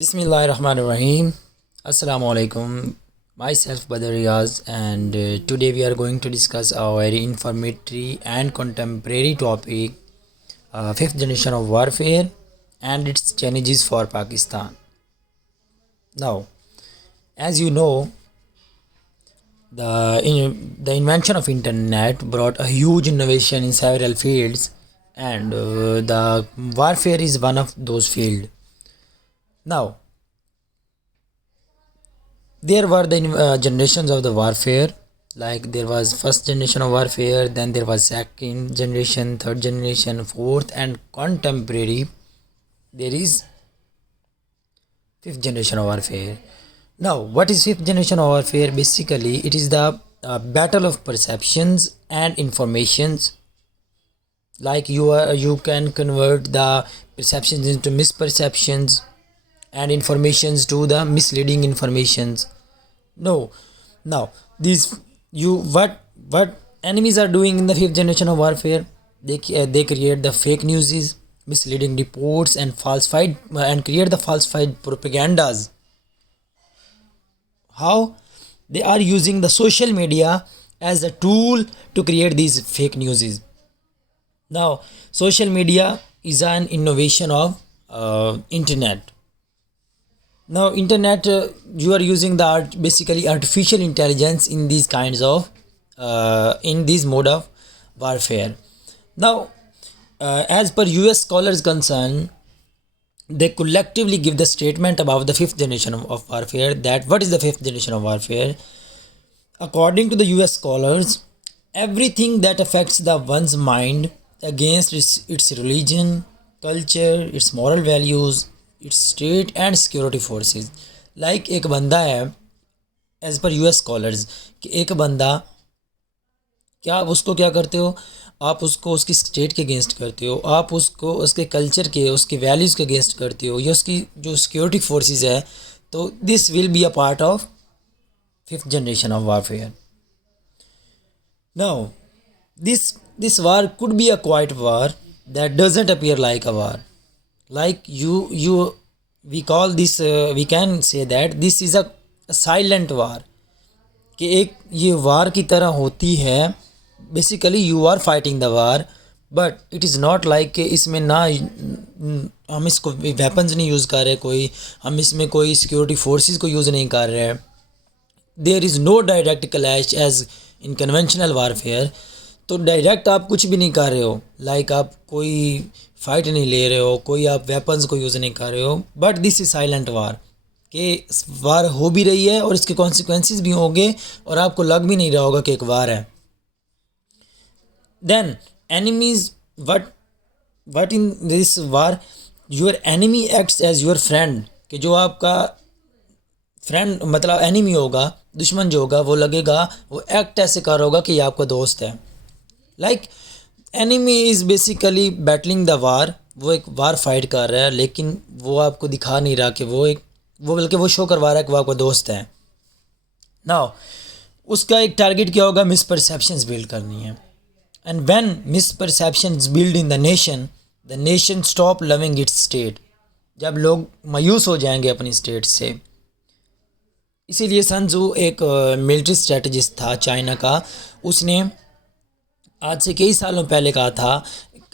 Bismillahirrahmanirrahim. Assalamu alaikum. Myself Badr Riaz, and today we are going to discuss a very informative and contemporary topic, fifth generation of warfare and its challenges for Pakistan. Now, as you know, the invention of internet brought a huge innovation in several fields, and the warfare is one of those fields. Now, there were the generations of the warfare, like there was first generation of warfare, then there was second generation, third generation, fourth, and contemporary there is fifth generation of warfare. Now, what is fifth generation of warfare? Basically, it is the battle of perceptions and informations. Like you can convert the perceptions into misperceptions and informations to the misleading informations. No, now these you what enemies are doing in the fifth generation of warfare? They create the fake news, misleading reports, and falsified and create the falsified propagandas. How? They are using the social media as a tool to create these fake news. Now, social media is an innovation of internet. Now internet, you are using the basically artificial intelligence in these kinds of in this mode of warfare. Now, as per US scholars concern, they collectively give the statement about the fifth generation of warfare. That what is the fifth generation of warfare? According to the US scholars, everything that affects the one's mind against its religion, culture, its moral values, its state and security forces. Like एक बंदा है, as per US scholars, कि एक बंदा, क्या आप उसको क्या करते हो? आप उसको उसकी स्टेट के अगेंस्ट करते हो, आप उसको उसके कल्चर के, उसके वैल्यूज़ के अगेंस्ट करते हो, या उसकी जो सिक्योरिटी फोर्सेस है, तो this will be a part of fifth generation of warfare. Now, this war could be a quiet war that doesn't appear like a war. Like we call this, we can say that this is a silent war. कि एक ये वार की तरह होती है. Basically you are fighting the war, but it is not like कि इसमें ना हम इसको वेपन्स नहीं यूज़ कर रहे, कोई हम इसमें कोई सिक्योरिटी फोर्सेस को यूज़ नहीं कर रहे हैं. There is no direct clash as in conventional warfare. तो डायरेक्ट आप कुछ भी नहीं कर रहे हो, लाइक आप कोई फाइट नहीं ले रहे हो, कोई आप वेपन्स को यूज़ नहीं कर रहे हो, बट दिस इज साइलेंट वार. कि वार हो भी रही है और इसके कॉन्सिक्वेंसेस भी होंगे और आपको लग भी नहीं रहा होगा कि एक वार है. Then enemies, what in this war, your enemy acts as your friend. कि जो आपका फ्रेंड मतलब एनिमी होगा, दुश्मन जो होगा, वो लगेगा, वो एक्ट ऐसे कर रहा होगा कि ये आपका दोस्त है. Like enemy is basically battling the war. वो एक वार फाइट कर रहा है, लेकिन वो आपको दिखा नहीं रहा कि वो बल्कि वो शो करवा रहा है कि वो आपका दोस्त है. नाउ उसका एक टारगेट क्या होगा? मिसपरसेप्शंस बिल्ड करनी है. And when misperceptions build in the nation stop loving its state. जब लोग मायूस हो जाएंगे अपनी स्टेट से. इसीलिए सन तzu एक मिलिट्री स्ट्रेटजिस्ट था चाइना का. उसने आज से कई सालों पहले कहा था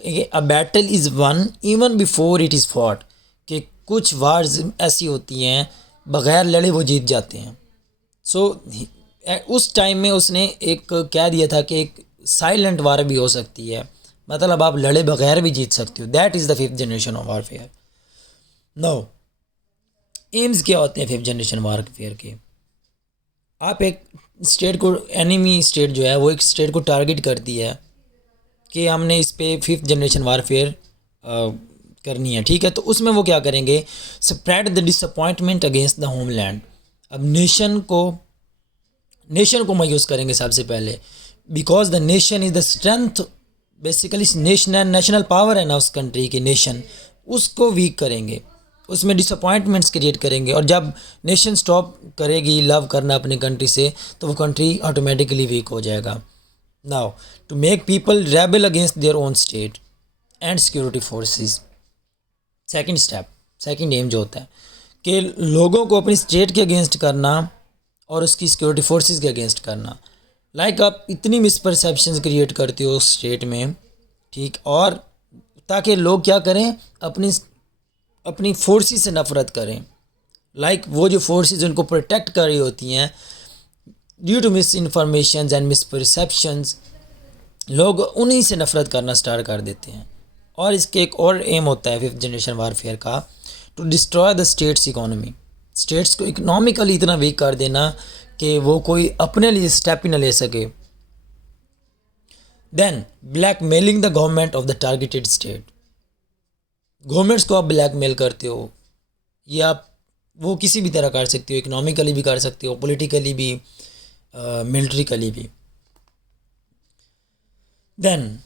कि a battle is one even before it is fought. कि कुछ वार्स ऐसी होती हैं बग़ैर लड़े वो जीत जाते हैं. सो उस टाइम में उसने एक कह दिया था कि एक साइलेंट वार भी हो सकती है, मतलब आप लड़े बग़ैर भी जीत सकते हो. That is the fifth generation of warfare. No, aims क्या होते हैं फिफ्थ जनरेशन वारफेयर के? आप एक स्टेट को, एनिमी स्टेट जो है वो एक स्टेट को टारगेट करती है कि हमने इस पे फिफ्थ जनरेशन वारफेयर करनी है, ठीक है. तो उसमें वो क्या करेंगे? Spread the disappointment against the homeland. अब नेशन को मायूस करेंगे सबसे पहले, because the nation is the strength. Basically national power है ना उस कंट्री की, नेशन, उसको वीक करेंगे, उसमें डिसअपॉइंटमेंट्स क्रिएट करेंगे. और जब नेशन स्टॉप करेगी लव करना अपनी कंट्री से, तो वो कंट्री ऑटोमेटिकली वीक हो जाएगा. Now to make people rebel against their own state and security forces. Second step, second aim जो होता है, कि लोगों को अपनी स्टेट के अगेंस्ट करना और उसकी सिक्योरिटी फोर्सेस के अगेंस्ट करना। लाइक आप इतनी मिसपरसेप्शंस क्रिएट करते हो स्टेट में, ठीक, और ताकि लोग क्या करें, अपनी अपनी फोर्सेस से नफरत करें। लाइक वो जो फोर्सेस उनको प्रोटेक्ट कर रही होती हैं, due to misinformation and misperceptions लोग उन्हीं से नफरत करना स्टार्ट कर देते हैं। और इसके एक और एम होता है फिफ्थ जनरेशन वारफेयर का, to destroy the state's economy. States को इकोनॉमिकली इतना वीक कर देना कि वो कोई अपने लिए स्टेप ही ना ले सके। Then blackmailing the government of the targeted state. Governments को आप ब्लैकमेल करते हो, ये आप वो किसी भी तरह कर सकते हो, इकोनॉमिकली भी कर सकते हो, पॉलिटिकली भी, मिलिट्रिकली भी। Then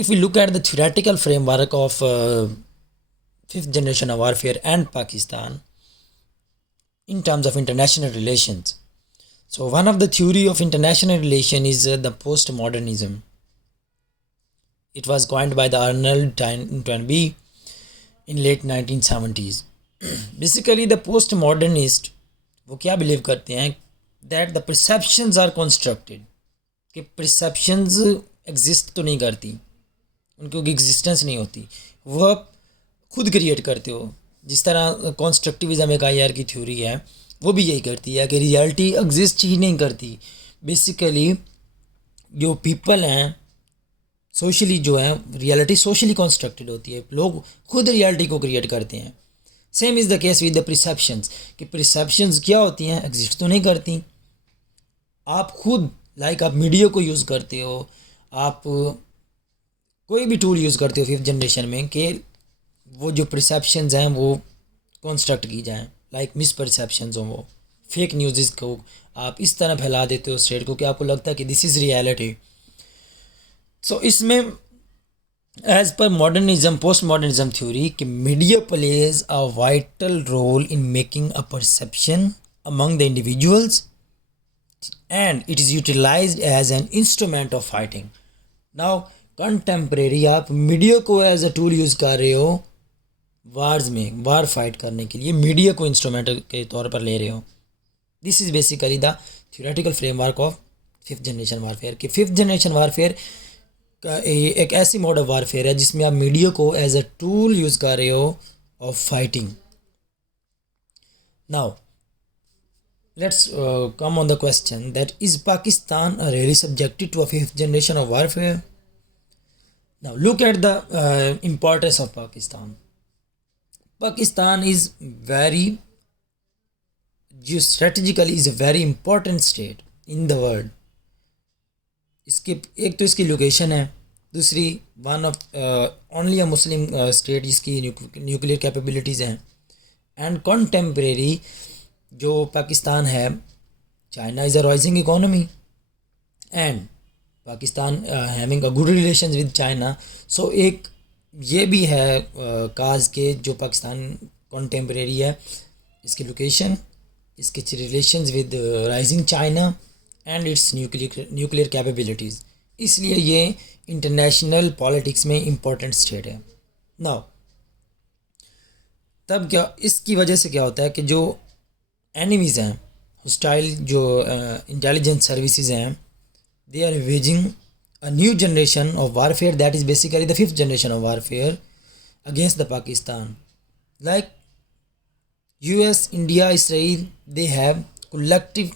if we look at the theoretical framework of fifth generation of warfare and Pakistan in terms of international relations, so one of the theory of international relation is the postmodernism. It was coined by the Arnold Toynbee in late 1970s. Basically the postmodernist वो क्या believe करते हैं, that the perceptions are constructed, कि perceptions exist तो नहीं करती, उनकी existence नहीं होती, वो आप खुद क्रिएट करते हो। जिस तरह कॉन्स्ट्रक्टिविज्म एक IR की थ्योरी है, वो भी यही करती है कि रियलिटी एग्जिस्ट ही नहीं करती। बेसिकली जो पीपल हैं सोशली, जो है रियलिटी सोशली कॉन्स्ट्रक्टेड होती है, लोग खुद रियलिटी को क्रिएट करते हैं। Same is the case with the perceptions, कि परसेप्शंस क्या होती हैं, एग्जिस्ट तो नहीं करती। आप खुद लाइक आप मीडिया को यूज़ करते हो, आप कोई भी टूल यूज़ करते हो फिफ्थ जनरेशन में, कि वो जो परसेप्शंस हैं वो कंस्ट्रक्ट की जाएं, लाइक मिस परसेप्शंस हो, वो फेक न्यूज़ को आप इस तरह फैला देते हो स्टेट को कि आपको लगता है कि दिस इज़ रियलिटी। सो इसमें as per modernism, post modernism theory, कि media plays a vital role in making a perception among the individuals and it is utilized as an instrument of fighting. Now contemporary आप media को as a tool use कर रहे हो wars में, वार fight करने के लिए मीडिया को इंस्ट्रूमेंट के तौर पर ले रहे हो। This is basically the theoretical framework of fifth generation warfare. कि फिफ्थ जनरेशन वारफेयर का एक ऐसी मोड ऑफ वारफेयर है जिसमें आप मीडिया को एज अ टूल यूज़ कर रहे हो of fighting. Now let's come on the question that is Pakistan really subjected to a fifth generation of warfare? Now look at the importance of Pakistan. Pakistan is very geostrategically is a very important state in the world. इसके एक तो इसकी location है, दूसरी one of only a Muslim state जिसकी nuclear capabilities हैं, and contemporary जो पाकिस्तान है, China is a rising economy and Pakistan having a good relations with China. So एक ये भी है काज के जो पाकिस्तान कॉन्टेम्परेरी है, इसकी लोकेशन, इसके relations with rising China and it's nuclear capabilities, इसलिए ये इंटरनेशनल पॉलिटिक्स में इम्पोर्टेंट स्टेट है। नाउ तब क्या इसकी वजह से क्या होता है कि जो एनिमीज़ हैं, हॉस्टाइल जो इंटेलिजेंस सर्विसेज हैं, they are waging a new generation of warfare that is basically the fifth generation of warfare against the Pakistan. Like US, India, Israel, they have collective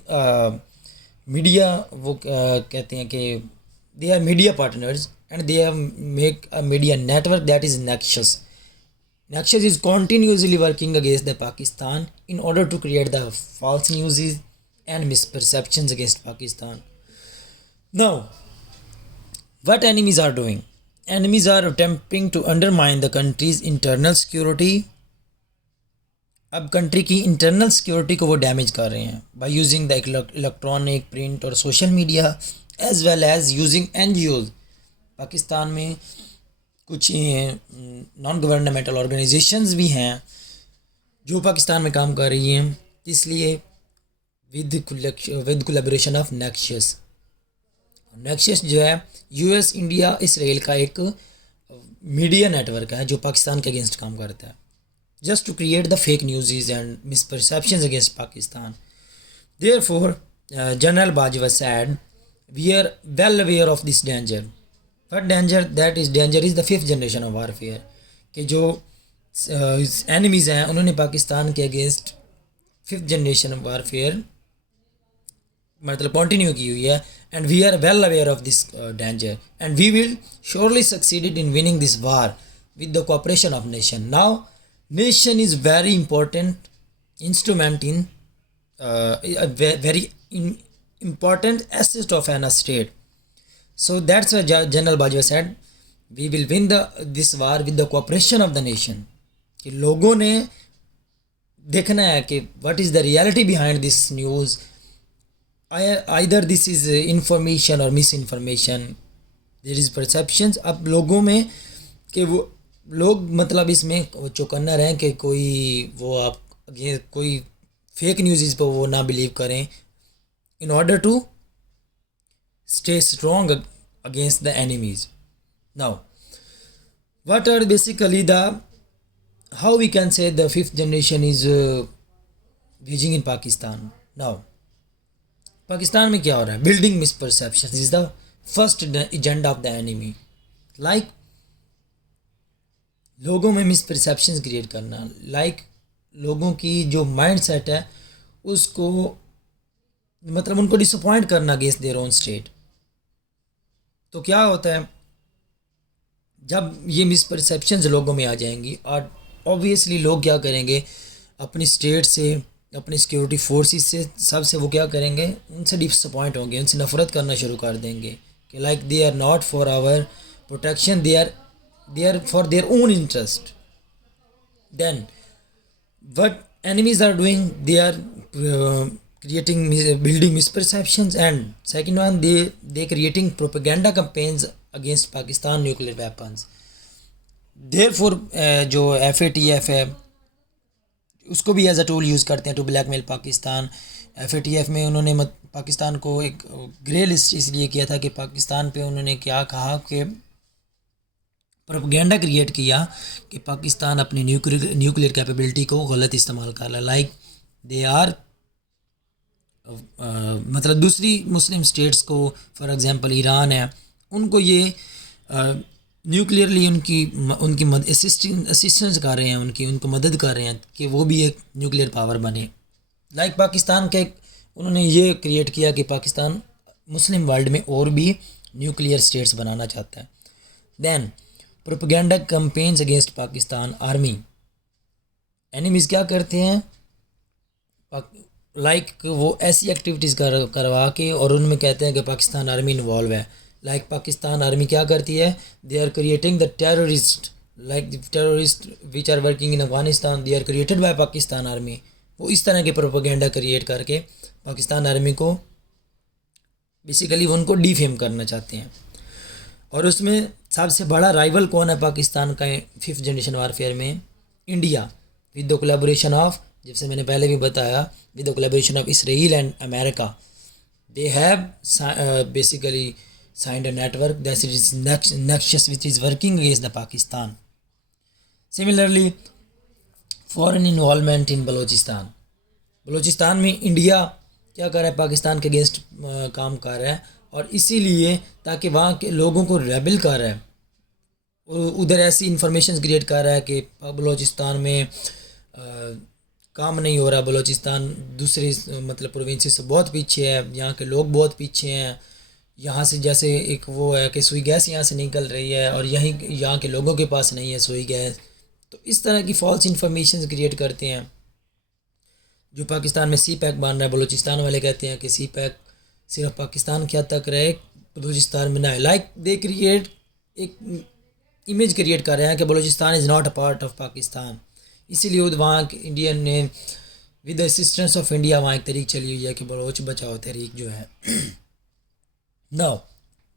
media, वो कहते हैं कि they are media partners and they have make a media network that is nexus. Nexus is continuously working against the Pakistan in order to create the false news and misperceptions against Pakistan. Now, what enemies are doing? Enemies are attempting to undermine the country's internal security. अब country की internal security को वो damage कर रहे हैं by using the electronic, print और social media as well as using NGOs. Pakistan में कुछ नॉन गवर्नमेंटल ऑर्गेनाइजेशंस भी हैं जो पाकिस्तान में काम कर रही हैं, इसलिए with collaboration of nexus. Nexus जो है US, इंडिया, इसराइल का एक मीडिया नेटवर्क है जो पाकिस्तान के अगेंस्ट काम करता है. just to create the fake news and misperceptions against Pakistan. Therefore, General Bajwa said, we are well aware of this danger. What danger? That is danger is the fifth generation of warfare. कि जो enemies हैं उन्होंने पाकिस्तान के against fifth generation of warfare मतलब continue की हुई है. And we are well aware of this danger and we will surely succeeded in winning this war with the cooperation of nation. Now, nation is very important instrument in a very important asset of an state. So that's why General Bajwa said, we will win this war with the cooperation of the nation. कि लोगों ने देखना है कि what is the reality behind this news. Either this is information or misinformation. There is perceptions. अब लोगों में कि वो लोग मतलब इसमें चौकन्ना रहें कि कोई वो आप कोई फेक न्यूज़ पर वो ना बिलीव करें in order to stay strong against the enemies. Now, what are basically how we can say the fifth generation is waging in Pakistan. Now, Pakistan में क्या हो रहा है? Building misperceptions is the first agenda of the enemy. Like लोगों में मिसपरसेप्शंस create करना, लोगों की जो माइंड सेट है उसको मतलब उनको डिसअपॉइंट करना अगेंस्ट देयर ओन स्टेट. तो क्या होता है जब ये मिसपरसेप्शंस लोगों में आ जाएंगी और ऑब्वियसली लोग क्या करेंगे अपनी स्टेट से अपनी सिक्योरिटी फोर्सेस से सबसे वो क्या करेंगे उनसे डिसअपॉइंट होंगे, उनसे नफरत करना शुरू कर देंगे कि they are not for our protection, they are for their own interest. Then what enemies are doing, they are building misperceptions, and second one they creating propaganda campaigns against Pakistan nuclear weapons. Therefore जो FATF है उसको भी as a tool use करते हैं to blackmail Pakistan. FATF में उन्होंने पाकिस्तान को एक ग्रे लिस्ट इसलिए किया था कि पाकिस्तान पे उन्होंने क्या कहा कि प्रोपेगेंडा क्रिएट किया कि पाकिस्तान अपनी न्यूक्लियर कैपेबिलिटी को गलत इस्तेमाल कर रहा है. दे आर मतलब दूसरी मुस्लिम स्टेट्स को फॉर एग्जांपल ईरान है उनको ये न्यूक्लियरली उनकी असिस्टेंस कर रहे हैं, उनको मदद कर रहे हैं कि वो भी एक न्यूक्लियर पावर बने. पाकिस्तान के उन्होंने ये क्रिएट किया कि पाकिस्तान मुस्लिम वर्ल्ड में और भी न्यूक्लियर स्टेट्स बनाना चाहता है. Then propaganda campaigns against Pakistan army. Enemies क्या करते हैं वो ऐसी एक्टिविटीज़ करवा के और उनमें कहते हैं कि पाकिस्तान आर्मी इन्वॉल्व है. पाकिस्तान आर्मी क्या करती है, they are creating the terrorist terrorist which are working in Afghanistan, they are created by Pakistan army. वो इस तरह के प्रोपेगेंडा क्रिएट करके पाकिस्तान आर्मी को बेसिकली उनको डिफेम करना चाहते हैं. और उसमें सबसे बड़ा राइवल कौन है पाकिस्तान का फिफ्थ जनरेशन वारफेयर में? India, with the collaboration of, जैसे मैंने पहले भी बताया, with the collaboration of Israel and America. They have basically signed a network that is Nexus which is working against the Pakistan. Similarly, foreign involvement in Balochistan में India क्या कर रहा है, पाकिस्तान के अगेंस्ट काम कर रहा है और इसीलिए ताकि वहाँ के लोगों को रेबल कर रहा है, उधर ऐसी इंफॉर्मेशन क्रिएट कर रहा है कि बलोचिस्तान में काम नहीं हो रहा, बलोचिस्तान दूसरे मतलब प्रोविंसेस से बहुत पीछे है, यहाँ के लोग बहुत पीछे हैं, यहाँ से जैसे एक वो है कि सुई गैस यहाँ से निकल रही है और यहाँ के लोगों के पास नहीं है सुई गैस. तो इस तरह की फॉल्स इंफॉर्मेशन क्रिएट करते हैं. जो पाकिस्तान में सी पैक बन रहा है, बलूचिस्तान वाले कहते हैं कि सी पैक सिर्फ पाकिस्तान के हद तक रहे, बलूचिस्तान में ना है. दे क्रिएट एक इमेज क्रिएट कर रहे हैं कि Balochistan is not a part of Pakistan. इसीलिए वहाँ इंडियन ने विद असिस्टेंस ऑफ इंडिया वहाँ एक तहरीक चली हुई है कि बलोच बचाओ तहरीक जो है. Now,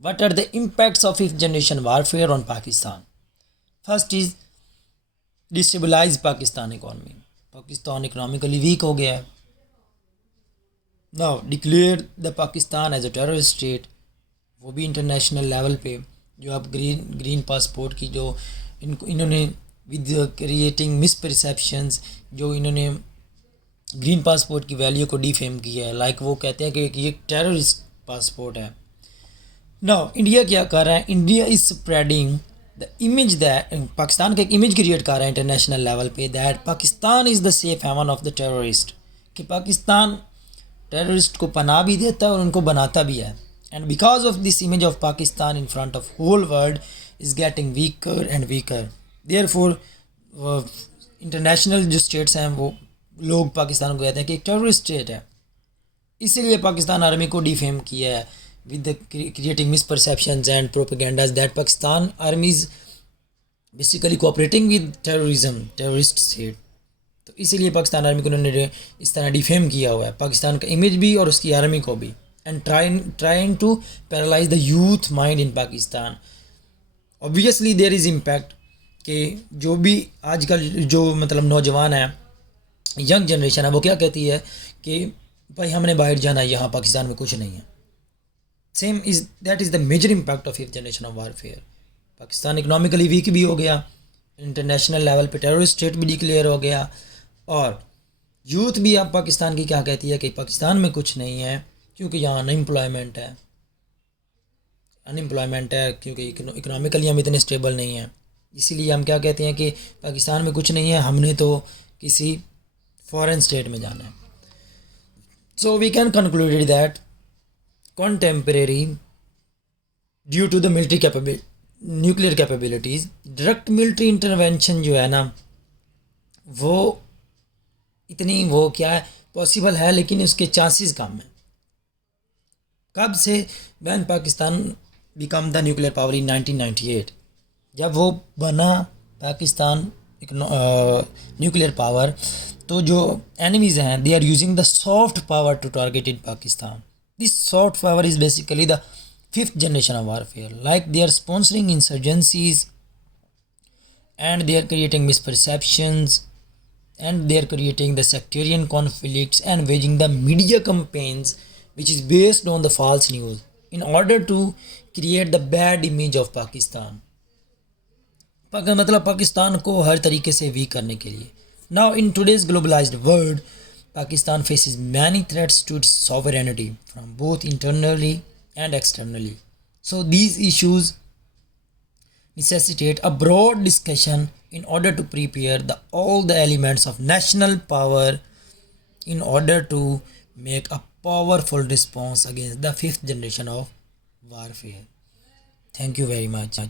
what are the impacts of fifth generation warfare on Pakistan? First is destabilize Pakistan economy. Pakistan economically week हो गया है. Now, declare the Pakistan as a terrorist state. वो भी इंटरनेशनल लेवल पे जो आप ग्रीन पासपोर्ट की जो इन्होंने विद क्रिएटिंग मिसपरसेप्शंस, जो इन्होंने ग्रीन पासपोर्ट की वैल्यू को डिफेम किया है। लाइक वो कहते हैं कि ये टेररिस्ट पासपोर्ट है। नाउ इंडिया क्या कर रहा है, India is spreading the image that, Pakistan का एक इमेज क्रिएट कर रहा है इंटरनेशनल लेवल पे, that Pakistan is the safe haven of the terrorist, कि पाकिस्तान टेररिस्ट को पनाह भी देता है और उनको बनाता भी है। And because of this image of Pakistan in front of whole world is getting weaker and weaker. Therefore international जो स्टेट्स हैं वो लोग पाकिस्तान को कहते हैं कि एक टेररिस्ट स्टेट है। इसीलिए पाकिस्तान आर्मी को डिफेम किया है with the creating misperceptions and propagandas that Pakistan army is basically cooperating with terrorism, terrorist state। तो इसीलिए पाकिस्तान आर्मी को उन्होंने इस तरह डिफेम किया हुआ है, पाकिस्तान का इमेज भी और उसकी आर्मी को भी, and trying to paralyse the youth mind in Pakistan. Obviously there is impact कि जो भी आजकल जो मतलब नौजवान है, यंग जनरेशन है, वो क्या कहती है कि भाई हमने बाहर जाना है, यहाँ पाकिस्तान में कुछ नहीं है। Same is that is the major impact of fifth generation of warfare. Pakistan economically weak भी हो गया, इंटरनेशनल लेवल पे टेररिस्ट स्टेट भी डिक्लेयर हो गया, और यूथ भी अब पाकिस्तान की क्या कहती है कि पाकिस्तान में कुछ नहीं है क्योंकि यहाँ अनएम्प्लॉयमेंट है, क्योंकि इकोनॉमिकली हम इतने स्टेबल नहीं हैं। इसीलिए हम क्या कहते हैं कि पाकिस्तान में कुछ नहीं है, हमने तो किसी फॉरेन स्टेट में जाना है। So we can conclude that contemporary due to the nuclear capabilities, direct military intervention जो है ना वो इतनी वो क्या है पॉसिबल है, लेकिन उसके चांसेस कम हैं। कब से? When Pakistan become the nuclear power in 1998, जब वो बना पाकिस्तान न्यूक्लियर पावर, तो जो एनिमीज़ हैं they are using the soft power to target in Pakistan. This soft power is basically the fifth generation of warfare. Like they are sponsoring insurgencies, and they are creating misperceptions, and they are creating the sectarian conflicts and waging the media campaigns which is based on the false news in order to create the bad image of Pakistan। मतलब पाकिस्तान को हर तरीके से week करने के लिए। Now in today's globalized world, Pakistan faces many threats to its sovereignty from both internally and externally. So these issues necessitate a broad discussion in order to prepare all the elements of national power in order to make a powerful response against the fifth generation of warfare. Thank you very much.